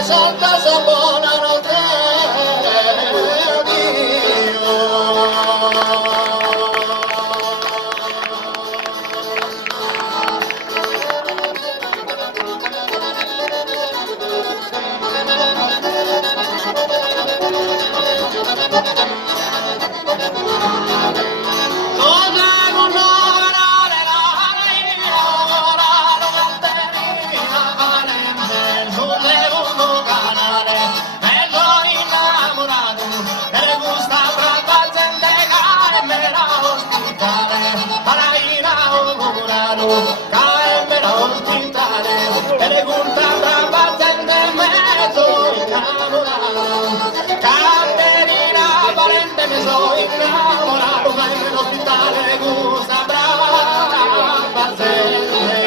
Santa buonanotte, soy innamorado, ma in ospitale gusta brava gente.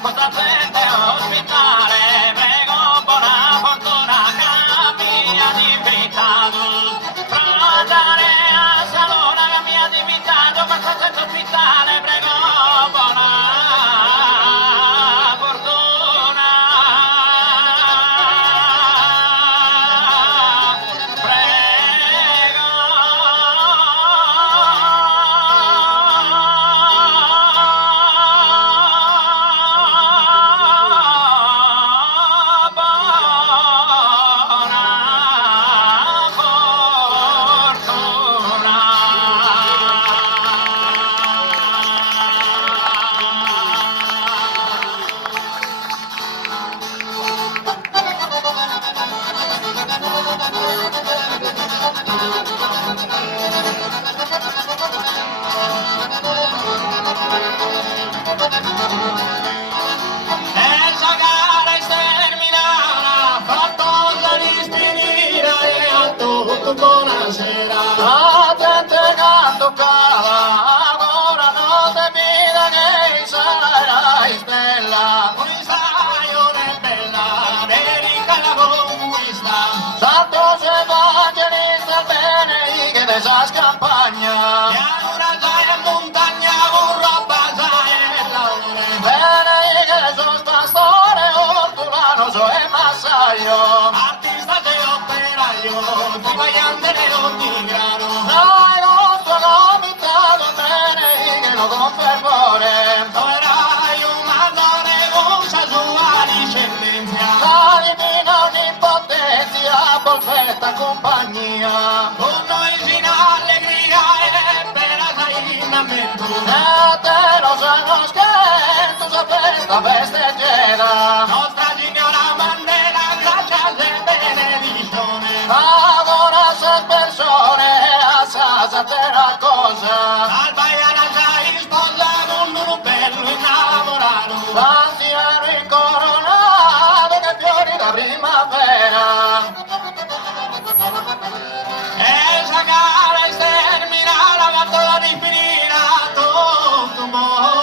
Questa gente ospitale, prego buona fortuna che mi ha invitato. Per andare a Salona che mi ha invitato, questa gente ospitale, prego buona fortuna. Esa gara sterminata, fattosa di spinire a tutto buonasera. La gente che toccava, ora non te pida che sarai stella. Poi sai ora è bella, dedica la conquista. Santo se evangelista bene y che de esas campagna. Pianura sai in montagna, con roba sai in laure. Bene y che sos pastore, ortolano so e massaio. Artista e operaio, tribayante de ogni grado. Dai gusto comitato bene y che lo con fervore. Tolerai un mandone con sua discendenza. La divina onnipotenzia, perfetta compagnia. Con noi fino allegria e per innamento. E te lo sanno che tu sapesta festeggiera. Nostra Signora Mandela, grazie e benedizione. Ora se persone assasa te raccosa. Al baiana già sposa con un bello innamorato. L'anziano incoronato che fiori da primavera. Esa gara sterminata, gatto di finire a tutto buonasera.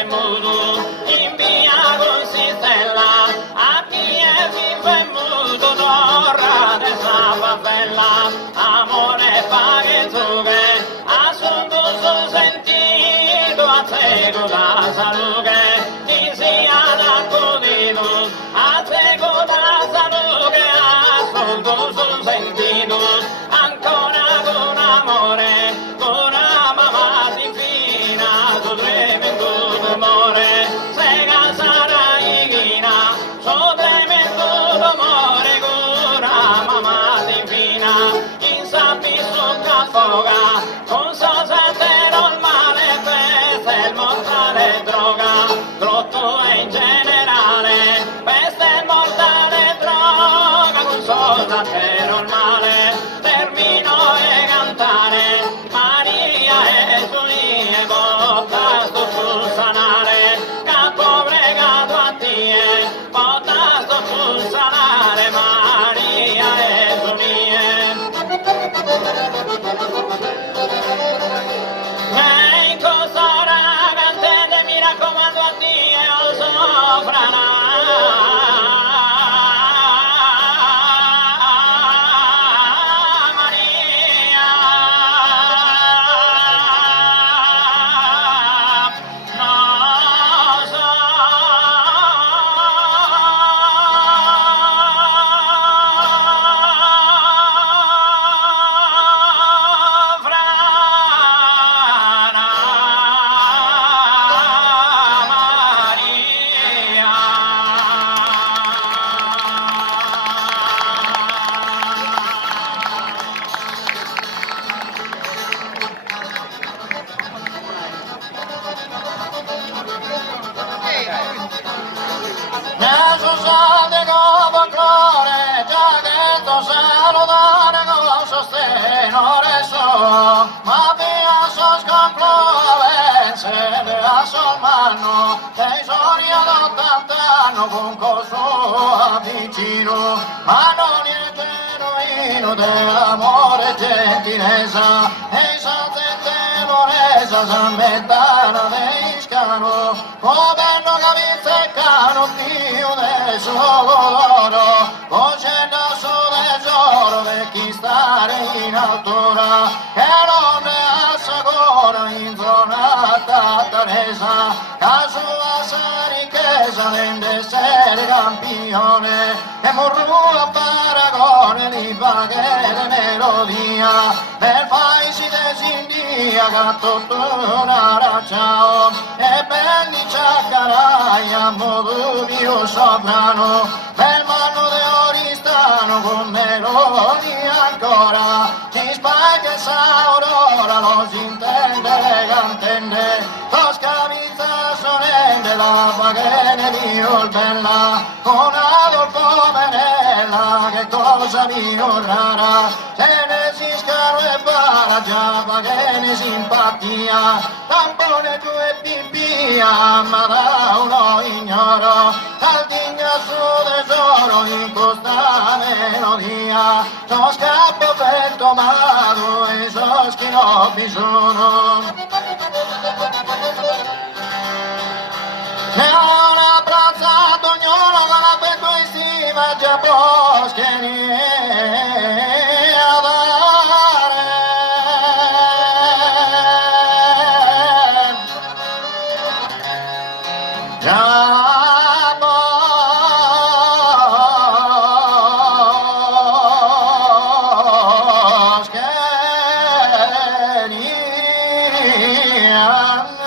è muto, in via Consistella, a chi è vivo e muto, torra de sa bella, amore paghe assunto su sentito, a cieco da salute, ti sia accudito, a cieco da salute, assunto su sentito, ancora con amore, con mamma divina, tu tremendo d'amore, se casarai china, so tremendo d'amore, con mamma divina, chi sappi su cafoga, con so setero il male, peste il mortale droga, grotto e in generale, peste il mortale droga, con so setero il male, termino e cantare, Maria e Giulie, botta sto sul sanare, capo pregato a Dio, botta sto sul sanare, Maria e Giulie. In cosa ragante mi raccomando a Dio, sovrana. Gesù sa di come cuore, già che tu salutare con sostegno reso, ma via so sconcludenze, a sol mano, che soria d'80 con coso vicino, ma non è genuino dell'amore e gentilezza, e senza Loresa s'ammettana dei scano, governo cavizza e cano, Dio del solo loro, voce da su tesoro di chi stare in altura, che non ne assagora in zona tattaresa, caso a sa ricchezza rende essere campione, e morru a paragone di paghe melodia, nel paese desindia che tutto una racciao, e ben di ciaccarai a modo mio soprano, bel manno de oristano con melodia ancora, ci spagna sa aurora, lo si intende, cantende, tosca vizza sonende, la pagane mio bella, con Adolfo Menella, che cosa mio rara, se ne si scaro e bara, già pagane simpatia, tampone tu e pipia, ma da uno ignoro, tal digna su tesoro in questa melodia, so scappo per tomato e so schino bisogno. Ne ho un abbracciato ognuno con la pentoissima già poscheni a dare. Già poscheni a dare.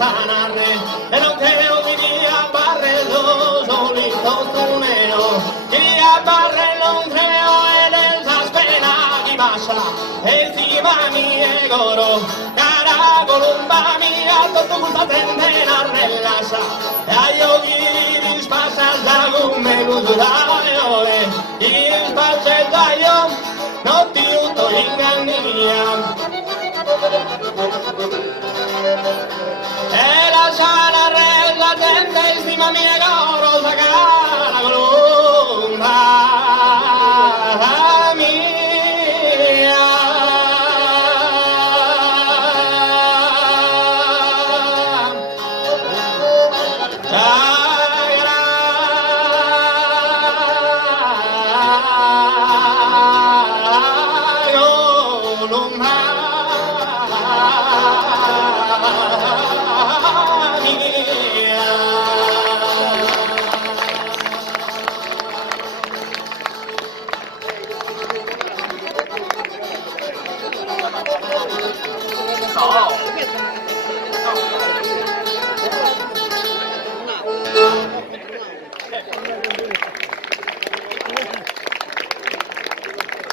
sanarre e non creo mi dia barrello solito tuneo chi a barrello non creo ed el saspena di masha e si va mi egoro cara columba mia tutto culpa tendena relasa e a yogi dispasa da gumme gusurae il pace da io non ti uto ingannia e la sana rella gente stima mia goro sagara columba mia No.